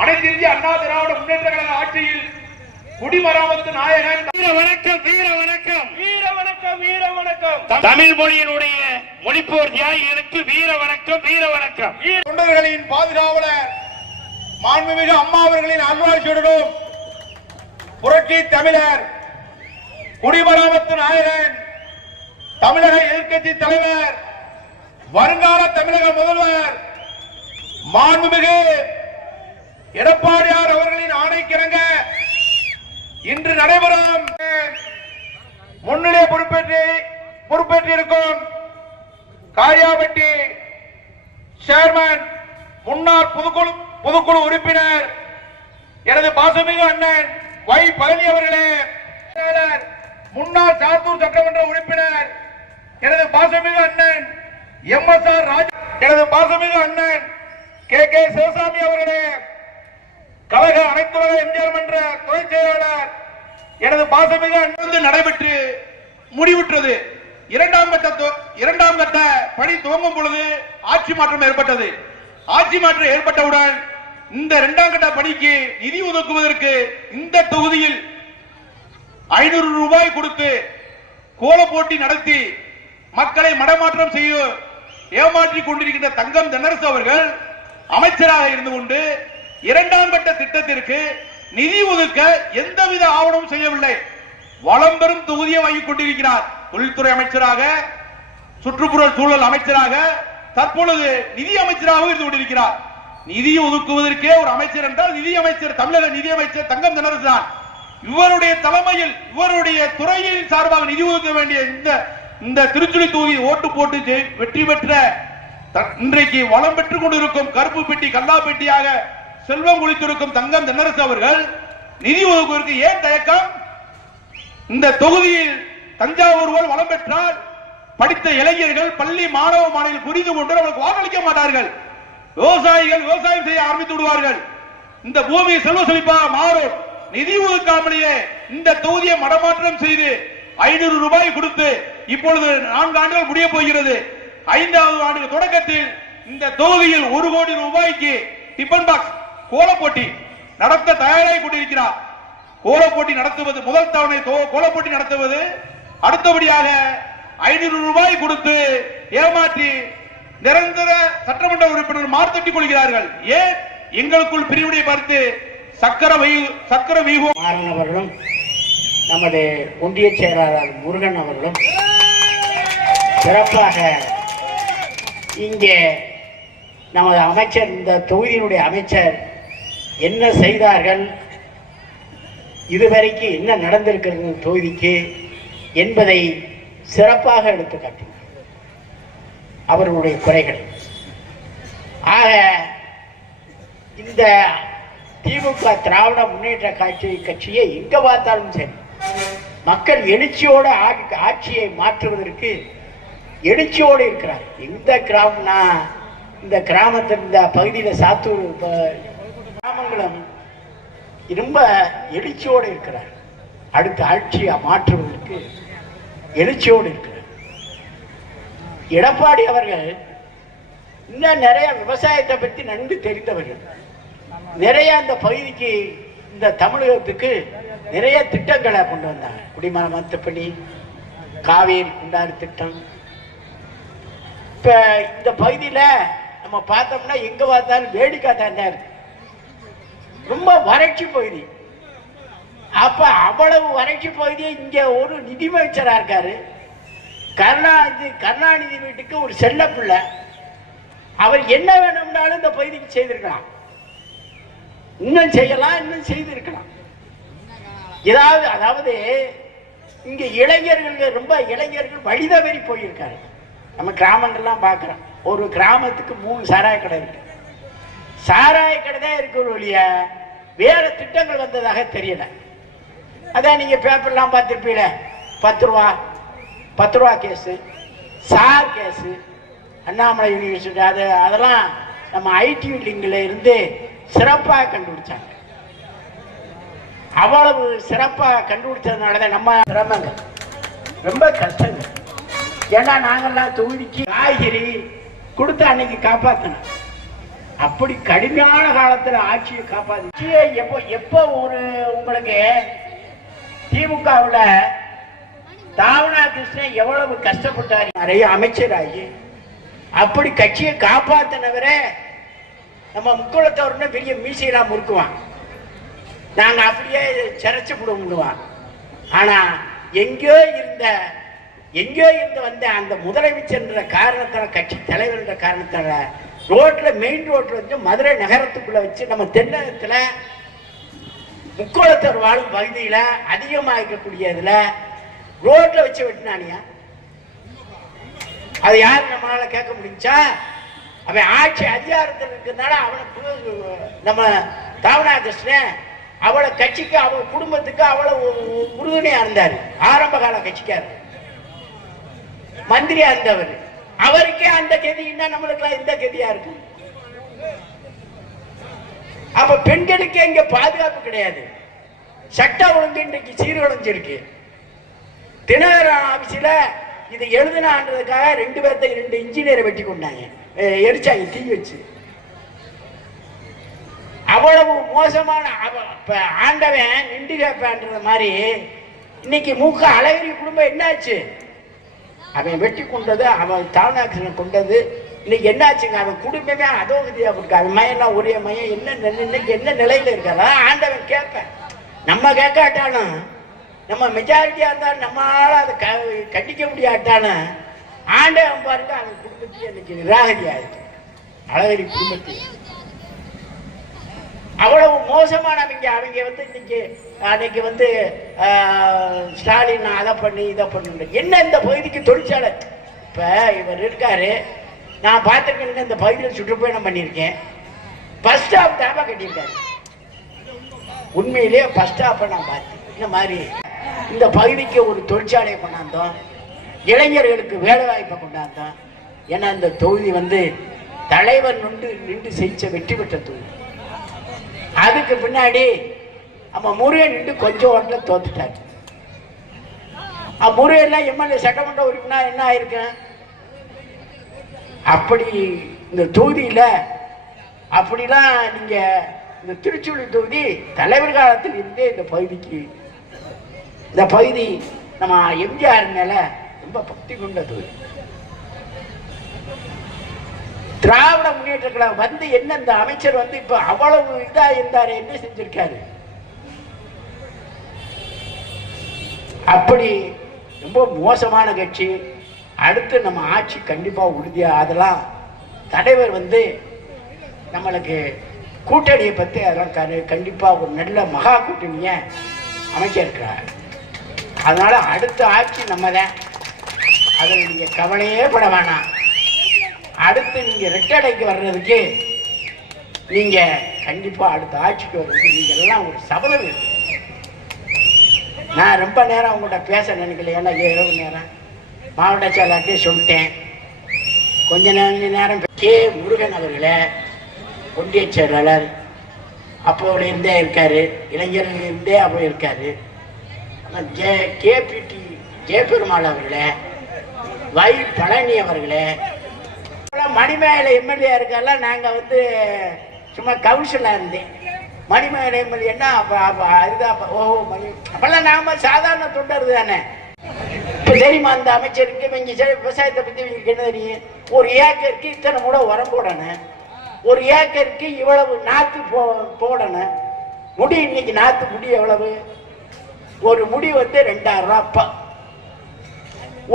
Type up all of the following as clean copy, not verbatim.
அனைத்து இந்திய அண்ணா திராவிட முன்னேற்ற கழக ஆட்சியில் குடிமராமத்து நாயகன். வீர வணக்கம், வீர வணக்கம், வீர வணக்கம், வீர வணக்கம். தமிழ் மொழியினுடைய மொழிப்போர் தியாகிகளுக்கு வீர வணக்கம், வீர வணக்கம். தொண்டர்களின் பாதுகாவலர் மாண்புமிகு அம்மா அவர்களின் அல்வாழ்ச்சியுடனும் புரட்சி தமிழர் குடிமராமத்து நாயகன் தமிழக எதிர்க்கட்சி தலைவர் வருங்கால தமிழக முதல்வர் மாண்புமிகு எடப்பாடியார் அவர்களின் ஆணைக்கிணங்க இன்று நடைபெறும் முன்னிலை பொறுப்பேற்றிருக்கும் காரியாபட்டி சேர்மன் முன்னாள் பொதுக்குழு உறுப்பினர் எனது பாசமிகு அண்ணன் வை பழனி அவர்களே, முன்னாள் சாத்தூர் சட்டமன்ற உறுப்பினர் எனது பாசமிகு அண்ணன் MSR ராஜா, எனது பாசமிகு அண்ணன் KK சிவசாமி அவர்களே, கழக அனைத்துலக எம்ஜிஆர் மன்ற துணை செயலாளர் எனது பாசமிகு அண்ணன் நடைபெற்று முடிவுற்றது. இரண்டாம் கட்ட பணி துவங்கும் பொழுது ஆட்சி மாற்றம் ஏற்பட்டது. ஆட்சி மாற்றம் ஏற்பட்டவுடன் இந்த இரண்டாம் கட்ட பணிக்கு நிதி ஒதுக்குவதற்கு இந்த தொகுதியில் 500 ரூபாய் கொடுத்து கோல போட்டி நடத்தி மக்களை மடமாற்றம் செய்ய ஏமாற்றிக் கொண்டிருக்கின்ற தங்கம் தென்னரசு அவர்கள் அமைச்சராக இருந்து கொண்டு இரண்டாம் கட்ட திட்டத்திற்கு நிதி ஒதுக்க எந்தவித ஆவணமும் செய்யவில்லை. வளம் பெறும் தொகுதியை வாங்கிக் கொண்டிருக்கிறார். தொழில்துறை அமைச்சராக, சுற்றுப்புற சூழல் அமைச்சராக, தற்பொழுது நிதி அமைச்சராக இருந்து கொண்டிருக்கிறார். நிதி ஒதுக்குவதற்கே ஒரு அமைச்சர் என்றால் நிதி அமைச்சர், தமிழக நிதி அமைச்சர் தங்கம் தென்னரசு தான். இவருடைய தலைமையில் இவருடைய துறையின் சார்பாக நிதி ஒதுக்க வேண்டிய இந்த திருச்சுழி தொகுதி ஓட்டு போட்டு வெற்றி பெற்ற இன்றைக்கு வளம் பெற்றுக் கொண்டிருக்கும் கருப்பு பெட்டி கல்லா பெட்டியாக செல்வம் குளித்திருக்கும் தங்கம் தென்னரசு அவர்கள் நிதி ஒதுக்குவதற்கு ஏன் தயக்கம்? இந்த தொகுதியில் தஞ்சாவூர் போல் வளம் பெற்றால் படித்த இளைஞர்கள், பள்ளி மாணவ மாணவிகள் புரிந்து கொண்டு அவர்களுக்கு வாக்களிக்க மாட்டார்கள். விவசாயிகள் விவசாயம் செய்ய ஆரம்பித்து விடுவார்கள். இந்த பூமி செல்வ செழிப்பாக மாறும். நிதி ஒதுக்காமலேயே இந்த தொகுதியை மடமாற்றம் செய்து 500 ரூபாய் கொடுத்து இப்பொழுது 4 ஆண்டுகள் முடிய போகிறது. 5வது ஆண்டு தொடக்கத்தில் இந்த தொகுதியில் 1 கோடி ரூபாய்க்கு டிபன் பாக்ஸ் கோல போட்டி நடத்த தயாராகி கொண்டிருக்கிறார். கோல போட்டி நடத்துவது முதல் தவணை கோல போட்டி நடத்துவது, அடுத்தபடியாக 500 ரூபாய் கொடுத்து ஏமாற்றி நிரந்தர சட்டமன்ற உறுப்பினர் மார்த்தட்டிக் கொள்கிறார்கள். ஏன்? எங்களுக்குள் பிரிவினை பார்த்து சக்கர வியூகம் அவர்களும் நமது ஒன்றிய செயலாளர் முருகன் அவர்களும் சிறப்பாக இங்கே நமது அமைச்சர், இந்த தொகுதியினுடைய அமைச்சர் என்ன செய்தார்கள், இதுவரைக்கு என்ன நடந்திருக்கிறது தொகுதிக்கு என்பதை சிறப்பாக எடுத்து காட்டினார் அவர்களுடைய குறைகள். ஆக இந்த திமுக திராவிட முன்னேற்ற கட்சியை எங்க பார்த்தாலும் சரி மக்கள் எழுச்சியோட ஆட்சியை மாற்றுவதற்கு எழுச்சியோடு இருக்கிறார். எந்த கிராமம்னா இந்த கிராமத்தில், இந்த பகுதியில் சாத்தூர் கிராமங்களும் ரொம்ப எழுச்சியோடு இருக்கிறார். அடுத்த ஆட்சியை மாற்றுவதற்கு எழுச்சியோடு இருக்கிறார். எடப்பாடி அவர்கள் இன்னும் நிறைய விவசாயத்தை பற்றி நன்கு தெரிந்தவர்கள். நிறைய அந்த பகுதிக்கு, இந்த தமிழகத்துக்கு நிறைய திட்டங்களை கொண்டு வந்தாங்க. குடிமராமத்து பணி, காவேரி குண்டாறு திட்டம். இப்ப இந்த பகுதியில நம்ம பார்த்தோம்னா எங்க பார்த்தாலும் வேடிக்கை தான் இருக்கு. ரொம்ப வறட்சி பகுதி. அப்ப அவ்வளவு வறட்சி பகுதியை இங்க ஒரு நிதியமைச்சரா இருக்காரு. கருணாநிதி வீட்டுக்கு ஒரு செல்ல பிள்ளை. அவர் என்ன வேணும்னாலும் இந்த பகுதிக்கு செய்திருக்கலாம், இன்னும் செய்யலாம், இன்னும் செய்திருக்கலாம். அதாவது இங்க இளைஞர்கள், ரொம்ப இளைஞர்கள் வழிதவறி போயிருக்காரு. நம்ம கிராமங்கள்லாம் பார்க்கிறோம். ஒரு கிராமத்துக்கு 3 சாராய கடை இருக்கு. சாராய கடை தான் இருக்கிற வழிய வேற திட்டங்கள் வந்ததாக தெரியல. அதான் நீங்க பேப்பர்லாம் பார்த்திருப்பீங்க. 10 ரூபா case, sir case, Annamalai university, அதெல்லாம் நம்ம ஐடி லிங்கில் இருந்து சிறப்பாக கண்டுபிடிச்சாங்க. அவ்வளவு சிறப்பாக கண்டுபிடிச்சதுனாலதான் நம்ம சிரமங்க, ரொம்ப கஷ்டங்க. ஏன்னா நாங்கெல்லாம் தொகுதிக்கு காய்கறி கொடுத்து அன்னைக்கு காப்பாற்றணும். அப்படி கடுமையான காலத்துல ஆட்சியை காப்பாது. எப்போ ஒரு உங்களுக்கு திமுகவுல தாவணா கிருஷ்ணன் எவ்வளவு கஷ்டப்பட்டாரு, நிறைய அமைச்சராகி அப்படி கட்சியை காப்பாத்தினவரே நம்ம முக்குளத்தவர்னு பெரிய மீசையெல்லாம் முறுக்குவான், நாங்க அப்படியே சிறைச்சு விடுவான். ஆனா எங்கேயோ இருந்து வந்த அந்த முதலமைச்சர்ன்ற காரணத்தால, கட்சி தலைவர்ன்ற காரணத்தால ரோட்ல மெயின் ரோட்ல வந்து மதுரை நகரத்துக்குள்ள வச்சு நம்ம தென்னகத்துல முக்கோளத்தவர் வாழும் பகுதியில அதிகமாக இருக்கக்கூடியதுல ரோட்ல வச்சு வெட்டினானியா? அது யாரு நம்மளால கேட்க முடிஞ்சா? அவன் ஆட்சி அதிகாரத்தில் இருக்கிறதுனால அவனுக்கு நம்ம தாவணா கிருஷ்ணன் அவளை கட்சிக்கு அவள் குடும்பத்துக்கு அவ்வளவு உறுதுணையா இருந்தாரு. ஆரம்ப கால கட்சிக்காரு மந்திரியா இருந்தவர். அவருக்கே அந்த கதின்னா நம்மளுக்கு இந்த கதியா இருக்கு. அப்ப பெண்களுக்கு இங்க பாதுகாப்பு கிடையாது. சட்ட ஒழுங்கு இன்றைக்கு சீர்குலைஞ்சிருக்கு. தினகரன் ஆபீஸ்ல இது எழுதினான்றதுக்காக 2 பேர்த்த 2 இன்ஜினியரை வெட்டி கொண்டாங்க, எரிச்சாங்க தீ வச்சு. அவ்வளவு மோசமான ஆண்டவன் நின்று கேட்பான்ற மாதிரி இன்னைக்கு மூக்க அழகிரி குடும்பம் என்னாச்சு? அவன் வெட்டி கொண்டது, அவன் தாவணாக்கிரனை கொண்டது. இன்னைக்கு என்னாச்சுங்க? அவன் குடும்பமே அதோகதியா இருக்கு. அவன் மையெல்லாம் ஒரே மையம் இன்னைக்கு என்ன நிலையில இருக்காரா ஆண்டவன் கேட்பேன். நம்ம கேட்காட்டாலும், நம்ம மெஜாரிட்டியா இருந்தாலும் நம்மளால அதை கண்டிக்க முடியாட்டாலும் ஆண்டவன் பாருங்க அவன் குடும்பத்தையே இன்னைக்கு நிராகரி ஆயிடுச்சு. அழகிரி குடும்பத்தையே அவ்வளவு மோசமானவங்க. அவங்க வந்து அன்னைக்கு வந்து ஸ்டாலின் அதை பண்ணி இதை பண்ணு என்ன இந்த பகுதிக்கு தொழிற்சாலை. இப்ப இவர் இருக்காரு, நான் பார்த்துருக்கேன், இந்த பகுதியில் சுற்றுப்பயணம் பண்ணியிருக்கேன். பஸ் ஸ்டாப் தாபா கட்டியிருக்காரு. உண்மையிலேயே பஸ் ஸ்டாப்பை நான் பார்த்தேன். இந்த மாதிரி இந்த பகுதிக்கு ஒரு தொழிற்சாலையை கொண்டாந்தோம், இளைஞர்களுக்கு வேலை வாய்ப்பை கொண்டாந்தோம். ஏன்னா இந்த தொகுதி வந்து தலைவர் நின்று செய்த வெற்றி பெற்ற தொகுதி. அதுக்கு பின்னாடி நம்ம முருகன் நின்று கொஞ்சம் ஓட்டல தோத்துட்டாரு. முருகன் எம்எல்ஏ சட்டமன்ற உறுப்பினர் என்ன ஆயிருக்கேன். அப்படி இந்த தொகுதியில அப்படிலாம் நீங்க இந்த திருச்சூழி தொகுதி தலைவர் காலத்தில் இருந்தே இந்த பகுதி நம்ம எம்ஜிஆர் மேல ரொம்ப பக்தி கொண்ட தொகுதி. திராவிட முன்னேற்ற கழகம் வந்து என்ன இந்த அமைச்சர் வந்து இப்ப அவ்வளவு இதா இருந்தாரு, என்ன செஞ்சிருக்காரு? அப்படி ரொம்ப மோசமான கட்சி. அடுத்து நம்ம ஆட்சி கண்டிப்பா உறுதியா. அதெல்லாம் தலைவர் வந்து நம்மளுக்கு கூட்டணியை பத்தி அதெல்லாம் கண்டிப்பா ஒரு நல்ல மகா கூட்டணிய அமைக்க இருக்கிறார். அதனால அடுத்த ஆட்சி நம்ம தான், அதில் நீங்க கவலையே பட வேணாம். அடுத்து நீங்க ரெட்டடைக்கு வர்றதுக்கு நீங்க கண்டிப்பா அடுத்த ஆட்சிக்கு வர்றதுக்கு நீங்க எல்லாம் ஒரு சபதம் இருக்கு. நான் ரொம்ப நேரம் உங்கள்கிட்ட பேச நினைக்கல, ஏன்னா இரவு நேரம் மாவட்ட செயலாளர்கிட்டே சொல்லிட்டேன். கொஞ்ச நேரம் கே முருகன் அவர்களே ஒன்றிய செயலாளர் அப்போட இருந்தே இருக்காரு, இளைஞர்கள் இருந்தே அப்போ இருக்காரு. கேபிடி ஜெயபெருமாள் அவர்களே, வை பழனி அவர்களே, மணிமேகலை எம்எல்ஏ இருக்கால. நாங்க வந்து சும்மா கவுன்சிலா இருந்தேன். மணிமேகலை எம்எல்ஏ என்ன அப்பெல்லாம் நாம சாதாரண தொண்டர் தானே. இப்ப தெரியுமா அந்த அமைச்சருக்கு விவசாயத்தை பத்தி என்ன தெரியும்? ஒரு ஏக்கருக்கு இத்தனை கூட உரம் போடணும், ஒரு ஏக்கருக்கு இவ்வளவு நாத்து போடணும். முடி இன்னைக்கு நாத்து முடி எவ்வளவு? ஒரு முடி வந்து 2000 ரூபாய்.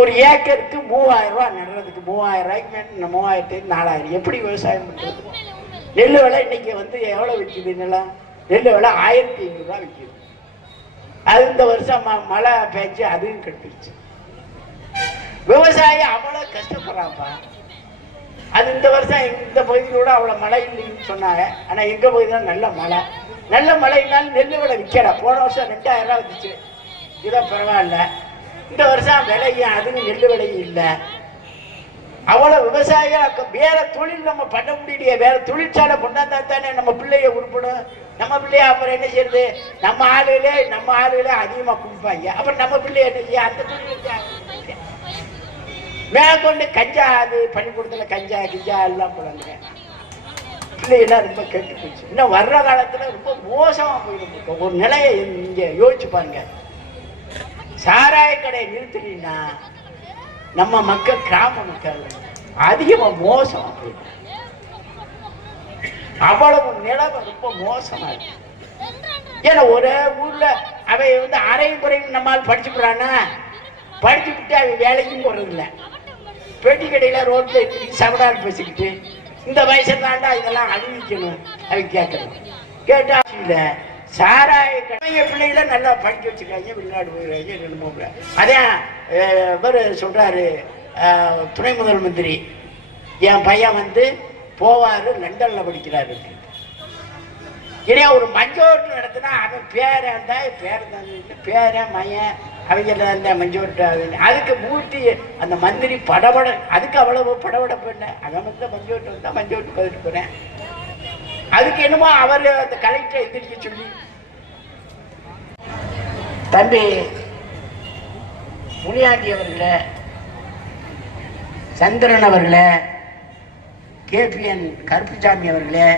ஒரு ஏக்கருக்கு 3000 ரூபாய் நடுறதுக்கு 3000 ரூபாய்க்கு மேல 3000 4000 எப்படி விவசாயம் பண்றது? நெல் விலை இன்னைக்கு வந்து எவ்வளவு விற்குது? நெல் விலை 1500 ரூபாய் விற்குது. அது இந்த வருஷம் மழை பெய்ஞ்சு அதுவும் கட்டிடுச்சு. விவசாயி அவ்வளவு கஷ்டப்படுறாப்பா. அது இந்த வருஷம் இந்த பகுதியிலோட அவ்வளவு மழை இல்லைன்னு சொன்னாங்க. ஆனா எங்க பகுதியில நல்ல மழைனாலும் நெல் விலை விற்கல. போன வருஷம் 2000 ரூபாய் வந்துச்சு, இதை பரவாயில்ல. இந்த வருஷம் விலையும் அதுவும் நெல் விலையும் இல்லை. அவ்வளவு விவசாயிகள் வேற தொழில் நம்ம பண்ண முடியலையே. வேற தொழிற்சாலை கொண்டாந்தா தானே நம்ம பிள்ளைய உருப்படும். நம்ம பிள்ளைய அப்புறம் என்ன செய்யறது? நம்ம ஆளுகளே அதிகமா கொடுப்பாங்க. அப்புறம் நம்ம பிள்ளைய என்ன செய்ய? அந்த தொழில் மேற்கொண்டு கஞ்சா, அது பள்ளிக்கூடத்துல கஞ்சா எல்லாம் போடுங்க. பிள்ளைகள்லாம் ரொம்ப கெட்டு போச்சு. இன்னும் வர்ற காலத்துல ரொம்ப மோசமா போயிருக்கு. ஒரு நிலையை இங்க யோசிச்சு பாருங்க. சாராய கடை நிறுத்தினா நம்ம மக்கள், கிராம மக்கள் அதிகமா மோசமா போயிருக்கு. அவ்வளவு நிலைமை ரொம்ப மோசமா இருக்கு. ஏன்னா ஒரு ஊர்ல அவை வந்து அரையும் குறையும் நம்மால் படிச்சுக்கிறானா, படிச்சு விட்டு அவ வேலைக்கும் போறதில்லை. பெட்டி கடையில ரோட்ல சவடால் பேசிக்கிட்டு இந்த வயசை தாண்டா இதெல்லாம் அறிவிக்கணும் அவங்க கேட்கணும். கேட்டா இல்ல சாராய கடைங்க பிள்ளைகளை நல்லா படிக்க வச்சுக்காங்க, வெளிநாடு போயிடுறாங்க, ரெண்டு மூணு. அதான் இவர் சொல்றாரு துணை முதல் மந்திரி, என் பையன் வந்து போவாரு லண்டன்ல படிக்கிறாரு. ஏன்னா ஒரு மஞ்சோட்டு நடத்தினா அவன் பேரன் பேரன் மையன் அவங்க அந்த மஞ்சோட்டு அதுக்கு மூர்த்தி அந்த மந்திரி படபட, அதுக்கு அவ்வளவு படபட பண்ண. அவன் வந்து மஞ்சோட்டு வந்தா மஞ்சோட்டு பதிட்டு போனேன். அதுக்கு என்னமோ அவர் அந்த கலெக்டரை எதிர்க்க சொல்லி தம்பி முனியாண்டி அவர்களே, சந்திரன் அவர்களே, KPN கருப்புசாமி அவர்களே,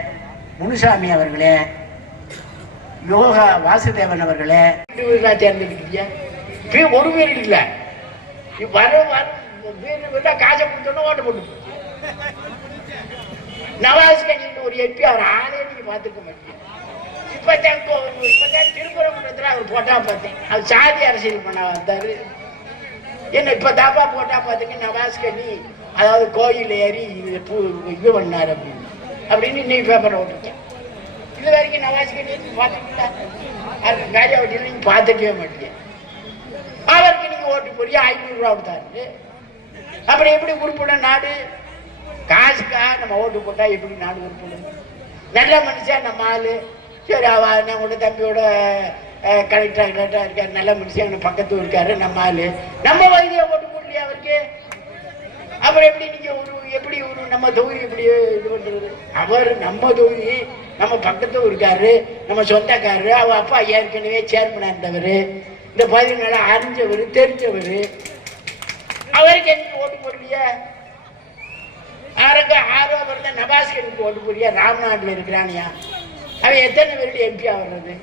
முனுசாமி அவர்களே, யோகா வாசுதேவன் அவர்களே, தேர்ந்தெடுக்கிறீங்க. ஒரு பேர் இல்ல வர காசை கொடுத்தோன்னு ஓட்டு போட்டு நவாஸ் கட்சின்னு ஒரு எம்பி அவர் ஆளே நீங்க பாத்துக்க மாட்டீங்க. இப்பதான் திருப்பரங்குன்றத்துல அவர் போட்டா பார்த்தேன். அது சாதி அரசியல் பண்ண வந்தாரு. என்ன இப்ப தாப்பா போட்டா பாத்தீங்க நவாஸ் கண்ணி, அதாவது கோயில் ஏறி இது பண்ணாரு அப்படின்னு இன்னைக்கு பேப்பர் ஓட்டிருக்கேன். இது வரைக்கும் நவாஸ் கண்ணி பாத்துக்கிட்டா அதுக்கு வேலையை வச்சு நீங்க பாத்துக்கவே மாட்டீங்க. அவருக்கு நீங்க ஓட்டு போறிய 500 ரூபா கொடுத்தாரு. அப்படி எப்படி உறுப்பினர் நாடு? காசுக்கா நம்ம ஓட்டு போட்டா எப்படி நாடு உறுப்பினர்? நல்ல மனுஷன் நம்ம ஆளு. சரி அவ உங்க தம்பியோட கலெக்டர் இருக்காரு, நல்ல மனுஷன், பக்கத்து இருக்காரு, நம்ம ஆளு. நம்ம வயதியா ஓட்டு போடலையா அவருக்கு? அப்புறம் எப்படி நீங்க எப்படி நம்ம தொகுதி எப்படி இது பண்றது? அவர் நம்ம தொகுதி, நம்ம பக்கத்து இருக்காரு, நம்ம சொந்தக்காரரு. அவ அப்பா ஏற்கனவே சேர்மனா இருந்தவர், இந்த பகுதி நல்லா அறிஞ்சவர், தெரிஞ்சவர். அவருக்கு என்ன ஓட்டு போடலையா? ஆரோவர் தான் நபாஸ்கருக்கு ஓட்டு போடலையா? ராம்நாட்டில் இருக்கிறானியா? அவன் எத்தனை பேருடைய MP ஆகிறது?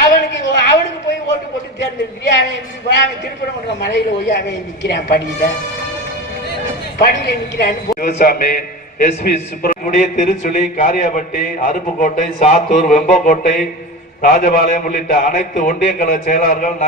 அவனுக்கு போய் ஓட்டு போட்டு தேர்ந்தெடுக்கிறியா? அவன் திருப்பரங்குன்ற மலையில போய் அவன் நிக்கிறான், படியில நிக்கிறான். சிவசாமி, SP சுப்பிரமணிய, திருச்சுழி, காரியாபட்டி, அருப்புக்கோட்டை, சாத்தூர், வெம்பக்கோட்டை, ராஜபாளையம் உள்ளிட்ட அனைத்து ஒன்றிய கழக செயலாளர்கள்